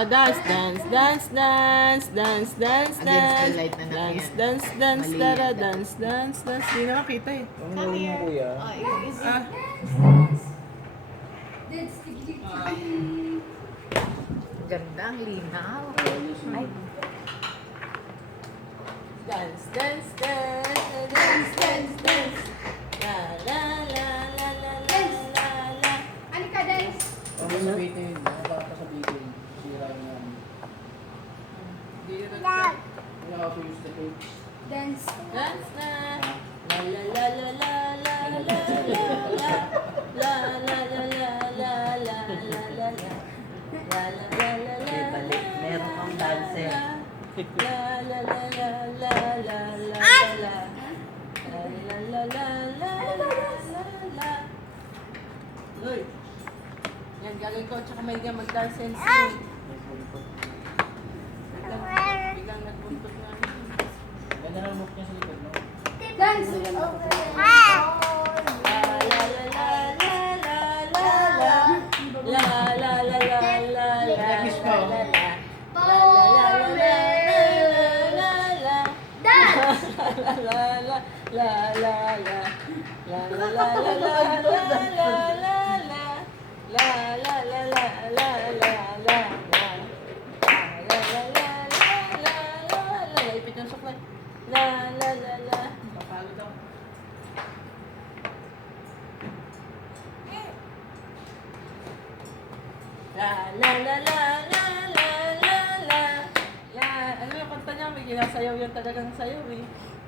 Oh, dance, dance, dance, dance, dance, dance, Against the dance, light na dance, yan. dance, dance, Mali tara, yan. dance, dance, dance. Hindi na makita eh. Ang gawin mo, kuya. Ah, Ganda, ang linaw. Ay, dance, dance, dance, dance, dance, dance. La, la, la, la, la, la, la, la. Ano ka, dance? Ang sabihin, baka sabihin. Sira na. Hindi na nag- Wala ako use the page. Dance. Dance na. La, la, la, la, la, la, la, la, la. La, la, la, la, la, la, la, la, la. La, la, la, la, la, Okay, balik. Meron kang dancer. La, la, la, la, la, la, la, la, la. La, la, la, la, la, la, la. Uy. Yan, gagawin ko. Tsaka may ganyan mag-dance and sing. Biglang nagbuntot nga. Ganda ng look niya sa likod, no? Dance. La la la la. Papagod ako. La la la la la la la la la. Ano yung kanta niya? May ginasayaw yan talagang sayaw eh.